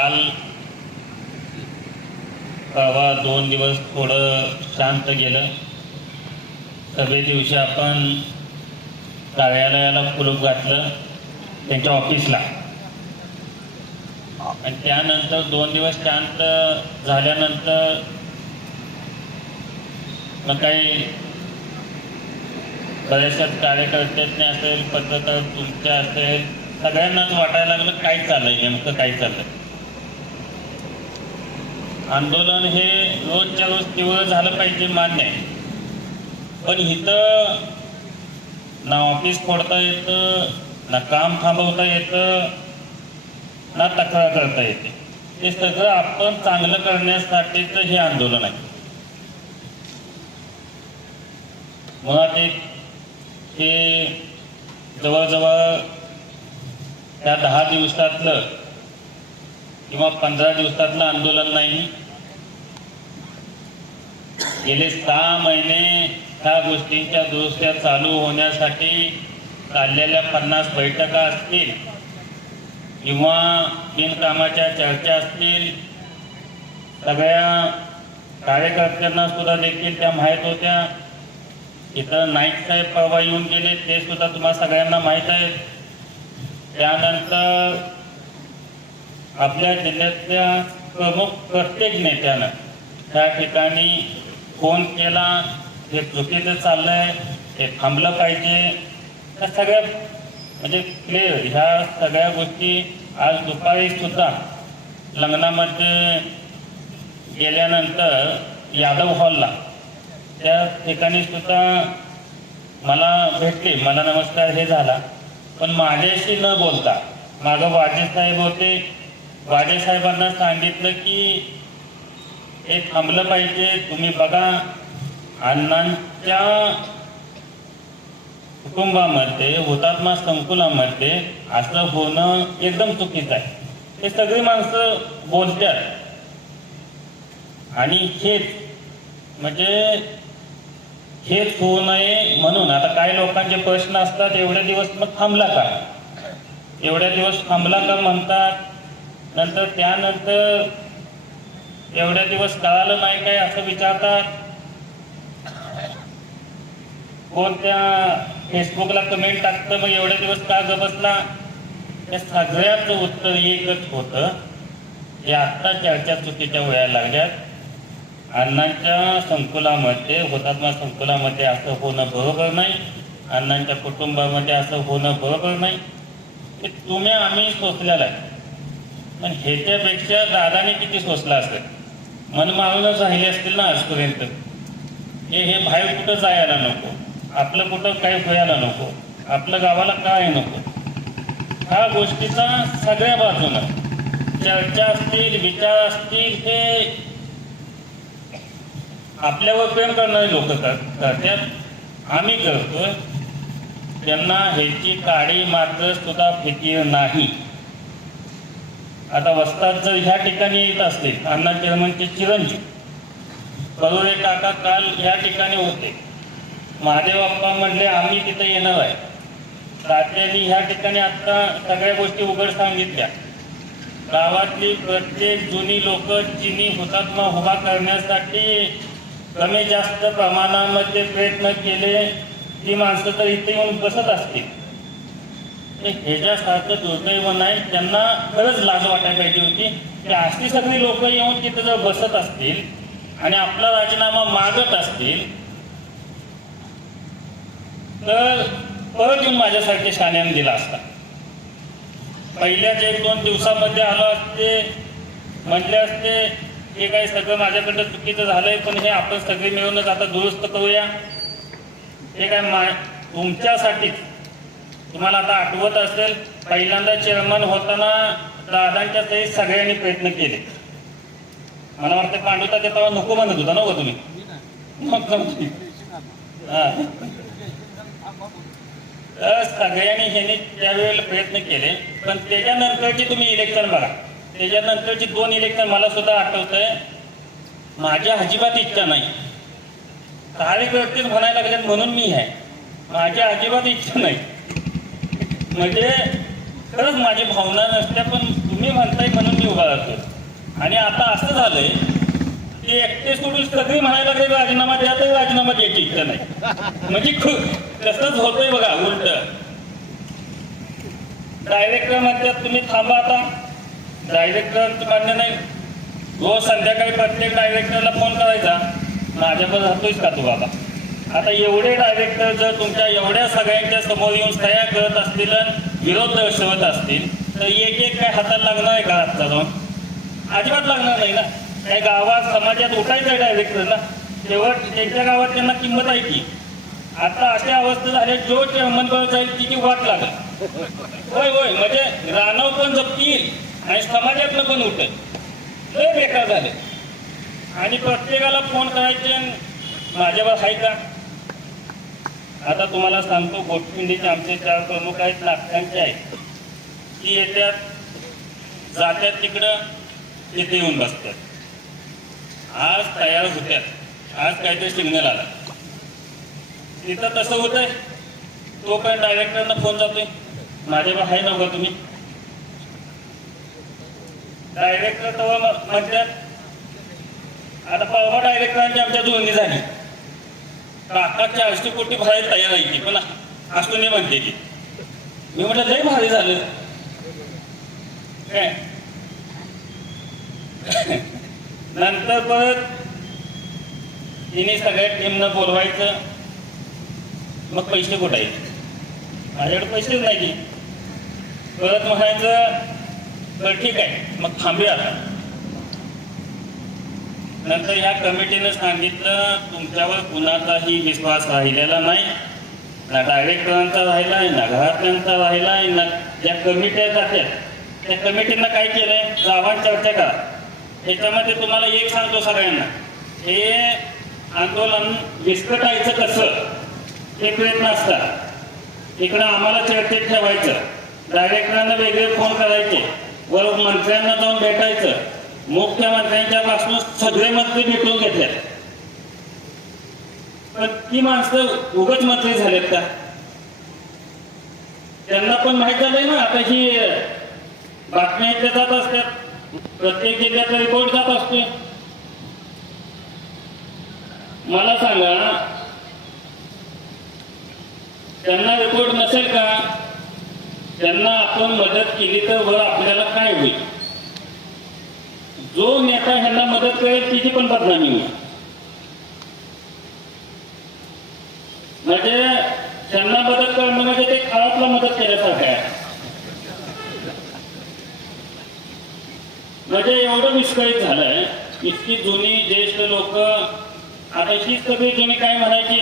काल परवा 2 दिवस थोडं शांत गेलं. सगळे दिवशी आपण कार्यालयाला कुलूप घातलं, त्यांच्या ऑफिसला, आणि त्यानंतर 2 दिवस शांत झाल्यानंतर मग काही बऱ्याचशाच कार्यकर्त्यांनी असेल, पत्रकार तुमच्या असेल, सगळ्यांनाच वाटायला लागलं काय चाललंय, नेमकं काय चाललंय. आंदोलन हे रोजच्या रोज तीव्र झालं पाहिजे, मान्य आहे, पण इथं ना ऑफिस फोडता येतं, ना काम थांबवता येतं, ना तक्रार करता येते. हे सगळं आपण चांगलं करण्यासाठीचं हे आंदोलन आहे. मुळात हे जवळजवळ त्या 10 दिवसातलं किंवा 15 दिवसातलं आंदोलन नाही. गेले 6 महिने ह्या गोष्टींच्या दुरुस्त्या चालू होण्यासाठी चाललेल्या 50 बैठका असतील किंवा बिनकामाच्या चर्चा असतील, सगळ्या कार्यकर्त्यांना सुद्धा देखील त्या माहीत होत्या. इथं नाईक साहेब परवा येऊन गेले, ते सुद्धा तुम्हाला सगळ्यांना माहीत आहे. त्यानंतर आपल्या जिल्ह्यातल्या प्रमुख प्रत्येक नेत्यानं त्या ठिकाणी फोन केला, हे चुकीचं चाललंय, हे थांबलं पाहिजे. ह्या सगळ्या म्हणजे क्लिअर ह्या सगळ्या गोष्टी आज दुपारी सुद्धा लग्नामध्ये गेल्यानंतर यादव हॉलला त्या ठिकाणी सुद्धा मला भेटले, मला नमस्कार हे झाला, पण माझ्याशी न बोलता मागं वाजे साहेब होते. वाजे साहेबांना सांगितलं की हे थांबलं पाहिजे, तुम्ही बघा अण्णांच्या कुटुंबामध्ये, हुतात्मा संकुलामध्ये असं होणं एकदम चुकीचं आहे. हे सगळी माणसं बोलतात, आणि हेच म्हणजे हेच होऊ नये म्हणून आता काही लोकांचे प्रश्न असतात, एवढे दिवस मग थांबला का, एवढ्या दिवस थांबला का म्हणतात. नंतर त्यानंतर एवढ्या दिवस कळालं नाही काय असं विचारतात. कोण त्या फेसबुकला कमेंट टाकतं, मग एवढे दिवस का बसला. त्या सगळ्याचं उत्तर एकच होतं, हे आत्ता चर्चा चुकीच्या व्हायला लागल्यात. अण्णांच्या संकुलामध्ये, हुतात्मा संकुलामध्ये असं होणं बरोबर नाही, अण्णांच्या कुटुंबामध्ये असं होणं बरोबर नाही. हे तुम्ही आम्ही सोचलेलं आहे, पण ह्याच्यापेक्षा दादाने किती सोचला असेल, मन मारूनच राहिले असतील ना आजपर्यंत. हे बाहेर कुठं जायला नको, आपलं कुठं काही व्हायला नको, आपलं गावाला काय नको. ह्या गोष्टीचा सगळ्या बाजूनं चर्चा असतील, विचार असतील, हे आपल्यावर प्रेम करणारे लोक करतात, आम्ही करतोय. त्यांना ह्याची काडी मात्र सुद्धा फिकीर नाही. आता वस्तात जर ह्या ठिकाणी येत असले, अण्णा चेअरमनचे चिरंजीव करोडे काका काल ह्या ठिकाणी होते. महादेव अप्पा म्हणले आम्ही तिथे येणार आहे. तात्यांनी ह्या ठिकाणी आता सगळ्या गोष्टी उघड सांगितल्या. गावातली प्रत्येक जुनी लोक चिनी हुतात्मा उभा करण्यासाठी कमी जास्त प्रमाणामध्ये प्रयत्न केले. ती माणसं तर इथे येऊन बसत असतील. ह्याच्यासारखं दुर्दैव नाही. त्यांना खरंच लाज वाटायला पाहिजे होती की अशी सगळी लोक येऊन तिथे जर बसत असतील आणि आपला राजीनामा मागत असतील तर परत येऊन माझ्यासारखे शाण्याने दिला असता. पहिल्याच 1-2 दिवसामध्ये आलो असते, म्हटले असते हे काही सगळं माझ्याकडं चुकीचं झालंय, पण हे आपण सगळे मिळूनच आता दुरुस्त करूया. हे काय तुमच्यासाठीच. तुम्हाला आता आठवत असेल, पहिल्यांदा चेअरमन होताना दादांच्या सहित सगळ्यांनी प्रयत्न केले. मला वाटतं पांडुता ते तेव्हा नको म्हणत होता ना तुम्ही. तर सगळ्यांनी ह्यांनी त्यावेळेला प्रयत्न केले, पण त्याच्यानंतरची तुम्ही इलेक्शन बघा, त्याच्यानंतरची 2 इलेक्शन मला सुद्धा आठवतंय. माझ्या अजिबात इच्छा नाही, कार्यकर्तेच म्हणायला लागल्यात म्हणून मी आहे, माझ्या अजिबात इच्छा नाही. म्हणजे खरंच माझी भावना नसत्या, पण तुम्ही म्हणताय म्हणून मी उभा राहतो. आणि आता असं झालंय की एकटे सोडून सगळी म्हणायला लागले राजीनामा द्या, तर राजीनामा द्यायची इच्छा नाही. म्हणजे तसंच होतंय बघा उलट. डायरेक्टर म्हणतात तुम्ही थांबा, आता डायरेक्टरांचं मान्य नाही. रोज संध्याकाळी प्रत्येक डायरेक्टरला फोन करायचा, माझ्यावर राहतोयच का तू बाबा. आता एवढे डायरेक्टर जर तुमच्या एवढ्या सगळ्यांच्या समोर येऊन सह्या करत असतील, विरोध दर्शवत असतील, तर एक एक काय हाताला लागणार आहे का हातचा जाऊन? अजिबात लागणार नाही ना. काही गावात समाजात उठायचं आहे डायरेक्टर ना, शेवट त्यांच्या गावात त्यांना किंमत आहे की. आता अशा अवस्था झाल्या, जो अंमलबजावणी जाईल तिची वाट लागेल. होय होय, म्हणजे रानाव पण जपतील आणि समाजातलं पण उठेल. लय बेकार झाले. आणि प्रत्येकाला फोन करायचे, माझ्यावर आहे का. आता तुम्हाला सांगतो, गोटपिंडीचे आमचे 4 प्रमुख आहेत, नागठाणचे आहेत. ती येत्यात, जात्यात तिकडं, तिथे येऊन बसतात. आज तयार होत्यात, आज काहीतरी सिग्नल आला, तिथं तसं होतंय. तो पण डायरेक्टरना फोन जातोय, माझ्यावर आहे नव्हता तुम्ही. डायरेक्टर तेव्हा म्हणतात, आता परवा डायरेक्टरांची आमच्या जुळणी झाली, काका 400 कोटी भरायला तयार आहे की, पण असून म्हणते की. मी म्हटलं लय भारी झालं काय. नंतर परत तिने सगळ्या टीमनं बोलवायचं, मग पैसे कुठायचे, माझ्याकडे पैसेच नाही की. परत म्हणायचं बरं ठीक आहे, मग थांबूया. नंतर ह्या कमिटीनं सांगितलं तुमच्यावर कुणाचाही विश्वास राहिलेला नाही, ना डायरेक्टरांचा राहिलाय, ना घरातल्यांचा राहिलाय, ना ज्या कमिट्या जात्यात त्या कमिटीनं काय केलंय, गावात चर्चा करा. त्याच्यामध्ये तुम्हाला एक सांगतो सगळ्यांना, हे आंदोलन विस्कटायचं कसं हे प्रयत्न असतात. इकडं आम्हाला चर्चेत ठेवायचं, डायरेक्टरांना वेगळे फोन करायचे, वर मंत्र्यांना जाऊन भेटायचं. मुख्यमंत्र्यांच्या पासून सगळे मंत्री भेटून घेतले, पण ती माणसं उगाच मंत्री झालेत का. त्यांना पण माहित झालंय ना, आता ही बातम्या इथे जात असतात, प्रत्येक जिल्ह्याचा रिपोर्ट जात असतोय. मला सांगा, त्यांना रिपोर्ट नसेल का. त्यांना आपण मदत केली तर वर आपल्याला काय होईल. जो नेता ह्यांना मदत करेल तिची पण बदनामी होईल. म्हणजे त्यांना मदत करणं म्हणजे ते काळातला मदत केल्यासारखं आहे. म्हणजे एवढं विस्कळीत झालंय. इतकी जुनी ज्येष्ठ लोक, आता हीच सगळी जुनी काय म्हणायची,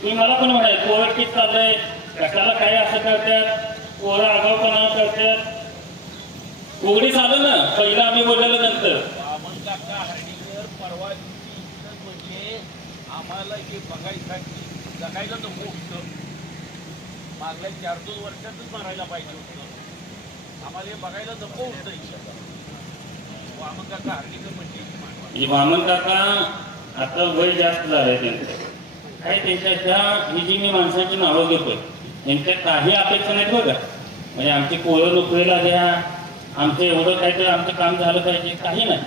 तुम्ही मला पण म्हणाय पोरं किती चाललंय, कशाला काय असं करतात, पोरं आगाऊपणा करतात. उघडी चालू ना, पहिलं आम्ही बोललेलं नंतर परवा म्हणजे आम्हाला जे बघायसाठी जगायला नको होतं, मागल्या 4-2 वर्षातच मारायला पाहिजे होतं. आम्हाला हे बघायला नको होतं. वामन काका हर्डीकर म्हणजे वामन काका आता वय जास्त झालंय त्यांचं, काही त्यांच्या ही जी मी माणसाची नावं घेतोय त्यांच्या काही अपेक्षा नाहीत बघा. म्हणजे आमची पोरं नोकरीला द्या, आमचं एवढं काहीतरी आमचं काम झालं पाहिजे, काही नाही.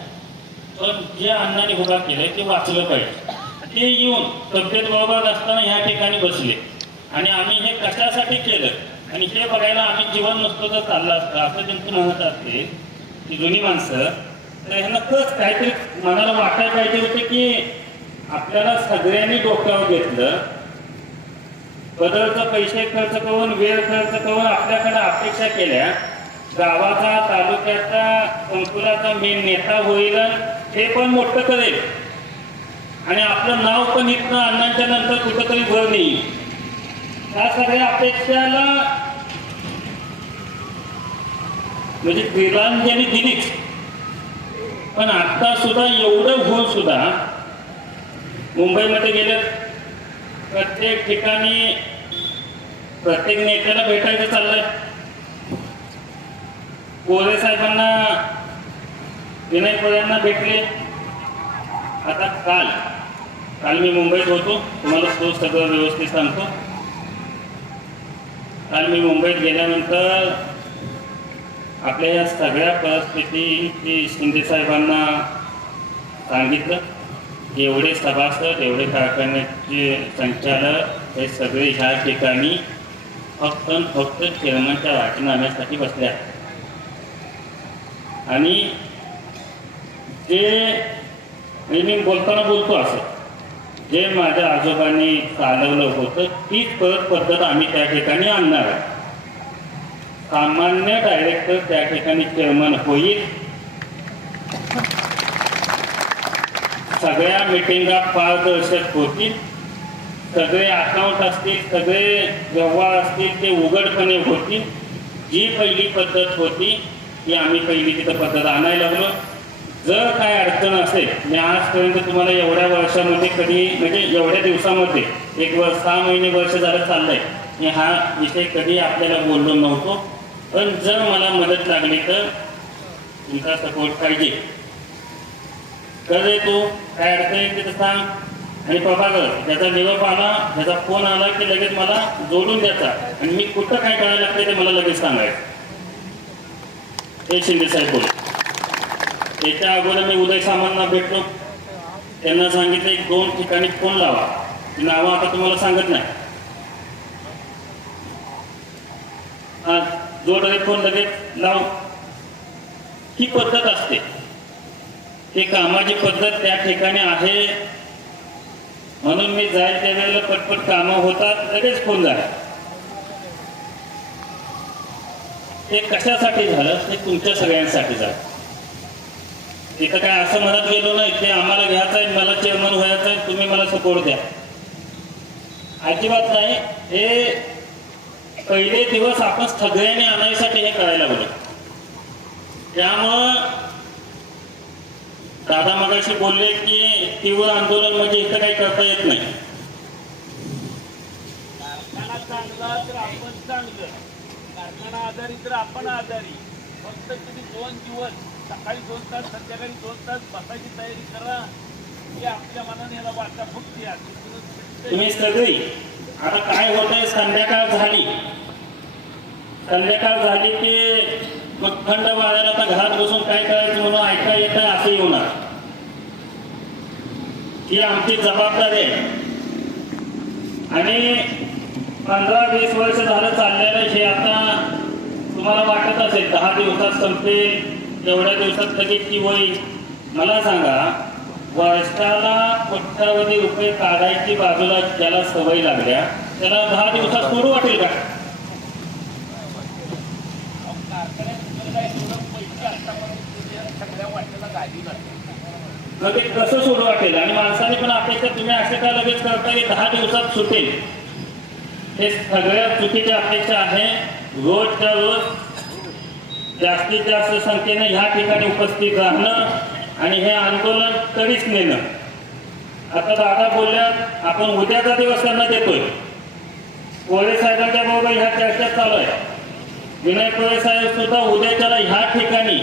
पण जे अण्णांनी उभा केलंय ते वाचलं पाहिजे. ते येऊन तब्येत बरोबर नसताना ह्या ठिकाणी बसले आणि आम्ही हे कशासाठी केलं आणि हे बघायला आम्ही जीवन नसतो तर चाललं असतं असं त्यांचं म्हणत असते ती जुनी माणसं. तर ह्यांना खरंच काहीतरी मनाला वाटायला पाहिजे होते की आपल्याला सगळ्यांनी डोक्यावर घेतलं, बदलचं पैसे खर्च करून, वेळ खर्च करून आपल्याकडे अपेक्षा केल्या, गावाचा तालुक्याचा संकुलाचा मेन नेता होईल, हे पण मोठं करेल आणि आपलं नाव पण इथनं अण्णांच्या नंतर कुठंतरी भर नाही. त्या सगळ्या अपेक्षाला म्हणजे तिलांजली दिलीच. पण आता सुद्धा एवढं होऊन सुद्धा मुंबईमध्ये गेले, प्रत्येक ठिकाणी प्रत्येक नेत्याला भेटायचं चाललंय. कोरे साहेबांना, विनय कोऱ्यांना भेटले. आता काल मी मुंबईत होतो, तुम्हाला तो सगळं व्यवस्थित सांगतो. काल मी मुंबईत गेल्यानंतर आपल्या या सगळ्या परिस्थिती शिंदे साहेबांना सांगितलं. एवढे सभासद, एवढे कारखान्याचे संचालक हे सगळे ह्या ठिकाणी फक्त चेअरमनच्या राजीनाम्यासाठी बसले आहेत. आणि जे मी बोलताना बोलतो असं, जे माझ्या आजोबांनी चालवलं होतं तीच पद्धत आम्ही त्या ठिकाणी आणणार आहे. सामान्य डायरेक्टर त्या ठिकाणी चेअरमन होईल. सगळ्या मिटिंगा पारदर्शक होतील. सगळे अकाउंट असतील, सगळे व्यवहार असतील ते उघडपणे होतील. जी पहिली पद्धत होती ती आम्ही पहिली तिथं पद्धत आणायला लागलो. जर काय अडचण असेल, मी आजपर्यंत तुम्हाला एवढ्या वर्षामध्ये कधी म्हणजे एवढ्या दिवसामध्ये 6 महिने वर्ष झालं चाललंय, मी हा विषय कधी आपल्याला बोललो नव्हतो. पण जर मला मदत लागली तर तुमचा सपोर्ट पाहिजे. कर तू काय अडचण येते तर सांग. आणि बाबा त्याचा निरोप आला, त्याचा फोन आला की लगेच मला जोडून द्यायचा. आणि मी कुठं काय करायला लागते ते मला लगेच सांगायचं. हे शिंदे साहेब बोल. त्याच्या अगोदर मी उदय सामंतांना भेटलो. त्यांना सांगितलं 1-2 ठिकाणी फोन लावा. ती नावं आता तुम्हाला सांगत नाही. जोडले फोन लगेच लाव. ही पद्धत असते. ही कामाची पद्धत त्या ठिकाणी आहे. म्हणून मी जाईल त्यावेळेला पटपट कामं होतात, लगेच फोन झाला. ते कशासाठी झालं? ते तुमच्या सगळ्यांसाठी झालं. तिथं काय असं म्हणत गेलो नाही ते आम्हाला घ्यायचं आहे, मला चेअरमन व्हायचं आहे, तुम्ही मला सपोर्ट द्या. अजिबात नाही. हे पहिले दिवस आपण सगळ्यांनी आणायसाठी हे करायला लागलो. त्यामुळं दादा मगाशी बोलले की तीव्र आंदोलन म्हणजे इथं काही करता येत नाही. कारखाना चांगला तर आपण चांगलं, कारखाना आजारी तर आपण आजारी. फक्त तुम्ही 2 दिवस सकाळी 2 तास, संध्याकाळी 2 तास बसायची तयारी करा की आपल्या मनाने याला वाटा फुटते. तुम्ही सगळी आता काय होतंय, संध्याकाळ झाली की मग थंड वाजायला आता घरात बसून काय करायचं म्हणून ऐका येतं असं येणार. ही आमची जबाबदारी आहे. आणि 15-20 वर्ष झालं चाललेलं हे आता तुम्हाला वाटत असेल 10 दिवसात संपेल, एवढ्या दिवसात लगेच की होईल. मला सांगा, वर्षाला कोट्यावधी रुपये काढायची बाजूला ज्याला सवय लागल्या त्याला 10 दिवसात सोडू वाटेल का? मग ते कसं सोडू वाटेल? आणि माणसाने पण अपेक्षा तुम्ही असे का लगेच करता की 10 दिवसात सुटेल? हे सगळ्यात चुकीची अपेक्षा आहे. रोजच्या रोज जास्तीत जास्त संख्येने ह्या ठिकाणी उपस्थित राहणं आणि हे आंदोलन कधीच नेणं. आता दादा बोलल्यात आपण उद्याचा दिवस त्यांना देतोय. कोळे साहेबांच्या बरोबर ह्या चर्चा चालू आहे. विनय कोळे साहेब सुद्धा उद्याच्याला ह्या ठिकाणी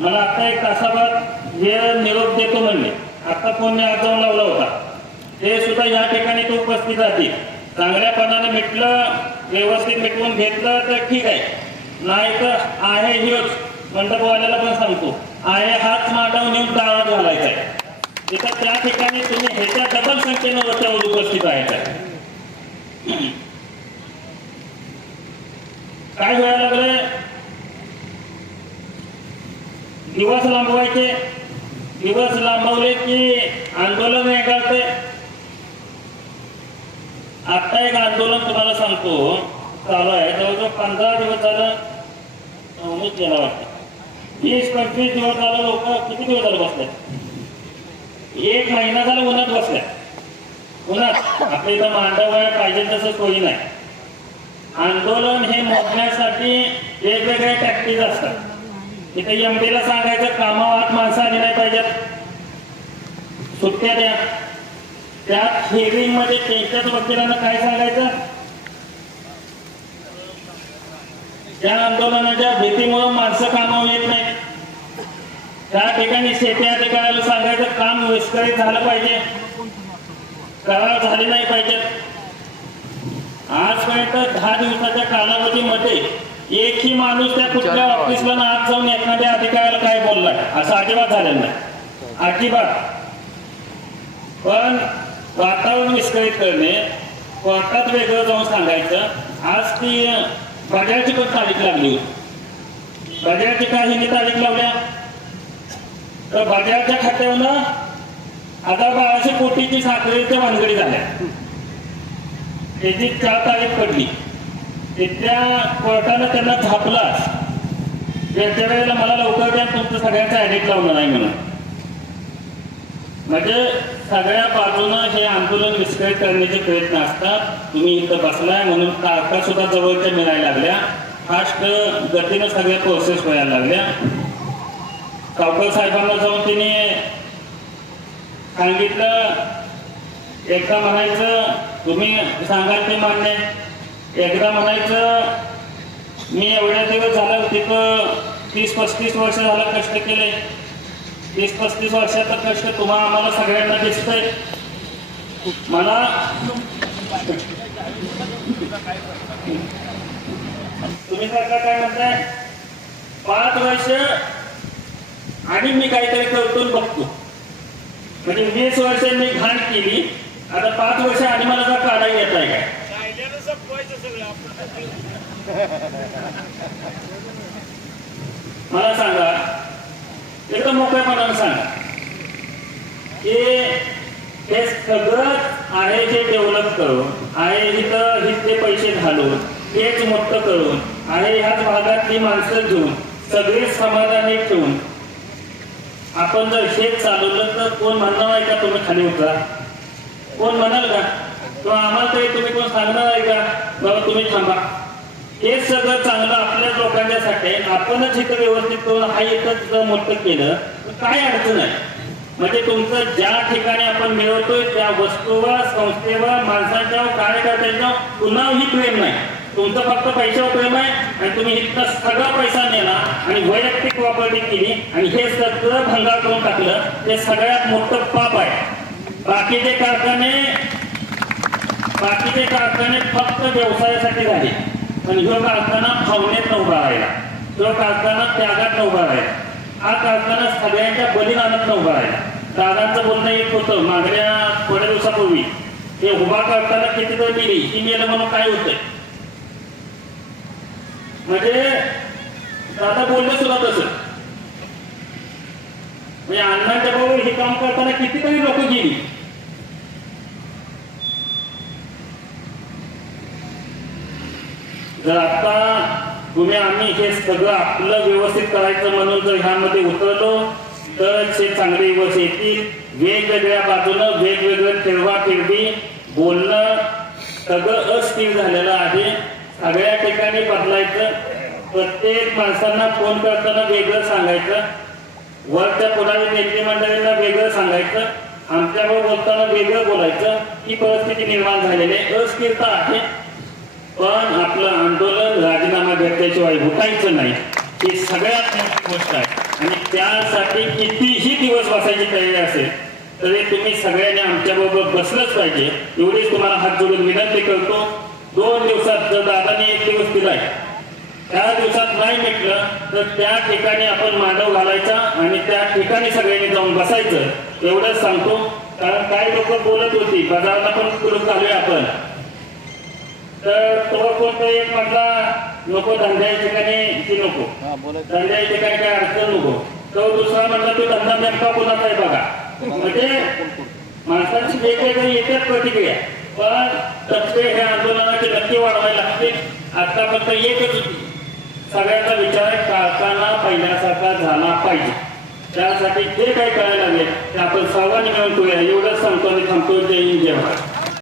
मला आता 1 तासाभर वेळ निरोप देतो म्हणले. आता फोन आज जाऊन लावला होता. ते सुद्धा ह्या ठिकाणी तो उपस्थित राहतील. चांगल्यापणाने मिटलं, व्यवस्थित मिटवून घेतलं तर ठीक आहे. नाही तर आहे हेच मंडपवाल्याला पण सांगतो, आहे हाच मांडव नेऊन दारात घालायचा आहे. तिथं त्या ठिकाणी तुम्ही ह्याच्या डबल संख्येनं रस्त्यावर उपस्थित राहायचं आहे. काय व्हायला लागलंय? दिवस लांबवायचे, दिवस लांबवले की आंदोलन वेगळते. आता एक आंदोलन तुम्हाला सांगतो चालू आहे. जवळजवळ 15 दिवस झालं गेला वाटतं. 20-25 दिवस झालं. लोक किती दिवस झालं बसले? 1 महिना झाला उन्हात बसल्या. उन्हात आपल्या इथं मांडव आहे, पाहिजे तसं सोयी नाही. आंदोलन हे मोजण्यासाठी वेगवेगळ्या टॅक्टिक्स असतात. तिथे एमडीला सांगायचं कामावर माणसं आली नाही पाहिजेत, सुट्ट्या द्या. त्यात हिअरिंग मध्ये त्यांच्याच वकिलांना काय सांगायचं? त्या आंदोलनाच्या भीतीमुळे माणसं कामावर येत नाही. त्या ठिकाणी शेती अधिकाऱ्याला सांगायचं काम विस्कळीत झालं पाहिजे, करार झाले नाही पाहिजेत. आजपर्यंत 10 दिवसाच्या कालावधीमध्ये एकही माणूस त्या कुठल्या ऑफिसला ना आज जाऊन एखाद्या अधिकाऱ्याला काय बोललाय असं अजिबात झालेलं नाही, अजिबात. पण वातावरण विस्कळीत करणे, कोर्टात वेगळं जाऊन सांगायचं. आज ती बजाजची पण तारीख लागली होती. बजाजची काही हिने तारीख लावल्या तर बजाजच्या खात्यावर 1200 कोटीची साखरेच्या भानगडी झाल्या. त्याची 4 तारीख पडली. तिथल्या कोर्टानं त्यांना झापलाच. त्याच्या वेळेला मला लवकर द्या, तुमचं सगळ्यांचं ॲडिट लावणार नाही म्हणून. म्हणजे सगळ्या बाजूनं हे आंदोलन विस्कळीत करण्याचे प्रयत्न असतात. तुम्ही इथं बसलाय म्हणून तारखा सुद्धा जवळच्या मिळायला लागल्या. फास्ट गतीनं सगळ्या प्रोसेस व्हायला लागल्या. सावकर साहेबांना जाऊन तिने सांगितलं, एकदा म्हणायचं तुम्ही सांगाल ते मान्य, एकदा म्हणायचं मी एवढ्या दिवस झालं तिथं 30-35 वर्ष झालं कष्ट केले, 30-35 वर्षाचं कष्ट तुम्हाला आम्हाला सगळ्यांना दिसतंय. मला तुम्ही सरकार काय म्हणताय, 5 वर्ष आणि मी काहीतरी करतो बघतो. म्हणजे 20 वर्ष मी घाण केली, आता 5 वर्ष आणि मला जर काढायला येत आहे काय? मला सांगा, एकदम मोकळेपणानं सांगा की हे सगळं आहे जे डेव्हलप करून आहे, इथं हिथले पैसे घालून तेच मोठं करून आहे, ह्याच भागातली माणसं घेऊन सगळे समाधानी ठेवून आपण जर शेत चालवलं तर कोण म्हणणार आहे का तुम्ही खाली उतरा? कोण म्हणाल का? किंवा आम्हाला तरी तुम्ही कोण सांगणार आहे का बाबा तुम्ही थांबा? हे सगळं चांगलं आपल्या लोकांच्यासाठी आपणच इथं व्यवस्थित करून हा इथंच जर मोठं केलं तर काय अडचण आहे? म्हणजे तुमचं ज्या ठिकाणी आपण मिळवतोय त्या वस्तूवर, संस्थेवर, माणसांच्या, कार्यकर्त्यांच्या कुणाही प्रेम नाही. तुमचं फक्त पैशावर प्रेम आहे आणि तुम्ही इतका सगळा पैसा नेला आणि वैयक्तिक प्रॉपर्टी केली आणि हे सगळं भंगार करून टाकलं. हे सगळ्यात मोठं पाप आहे. बाकीचे कारखाने फक्त व्यवसायासाठी झाले, पण ह्यो कारखाना भावनेत उभा राहिला, ह्यो कारखाना त्यागात उभा राहिला, हा कारखाना सगळ्यांच्या बलिदानात उभा राहिला. दादांचं बोलणं एक होतं मागल्या थोड्या दिवसापूर्वी, हे उभा करताना किती तर दिली ही मेलं म्हणून काय होतंय. म्हणजे दादा बोलले सुद्धा तसं, म्हणजे अण्णांच्या बरोबर हे काम करताना कितीतरी लोक गेली. जर आता तुम्ही आम्ही हे सगळं आपलं व्यवस्थित करायचं म्हणून जर ह्यामध्ये उतरलो तर हे चांगले दिवस येतील. वेगवेगळ्या बाजूनं वेगवेगळं फिरवी बोलणं सगळं अस्थिर झालेलं आहे. सगळ्या ठिकाणी बदलायचं. प्रत्येक माणसांना फोन करताना वेगळं सांगायचं, वरच्या पुढारी नेते मंडळींना वेगळं सांगायचं, आमच्याबरोबर बोलताना वेगळं बोलायचं. ही परिस्थिती निर्माण झालेली आहे, अस्थिरता आहे. पण आपलं आंदोलन राजीनामा घेतल्याशिवाय उठायचं नाही, ही सगळ्यात मोठी गोष्ट आहे. आणि त्यासाठी कितीही दिवस बसायची तयारी असेल तरी तुम्ही सगळ्यांनी आमच्याबरोबर बसलंच पाहिजे, एवढीच तुम्हाला हात जोडून विनंती करतो. 2 दिवसात जर दादाने 1 दिवस दिलाय, त्या दिवसात नाही मिटलं तर त्या ठिकाणी आपण मांडव घालायचा आणि त्या ठिकाणी सगळ्यांनी जाऊन बसायचं एवढंच सांगतो. कारण काही लोक बोलत होती बाजाराला पण सुरू चालूया आपण, तर तो कोणतं एक म्हटला नको धंद्याच्या ठिकाणी ती नको, धंद्याच्या ठिकाणी काय अडचण नको, तो दुसरा म्हटला तो धंदा नेमका कोणाचा आहे बघा. म्हणजे माणसांची वेगवेगळी येतात प्रतिक्रिया, पण तत्वे हे आंदोलनाचे नक्की वाढवायला लागते. आतापर्यंत एकच होती, सगळ्यांचा विचार कारखाना पहिल्यासारखा झाला पाहिजे. त्यासाठी जे काही करायला लागेल ते आपण सर्वांनी मिळून करूया, एवढंच सांगतो आणि थांबतो. जय हिंद, जय भारत.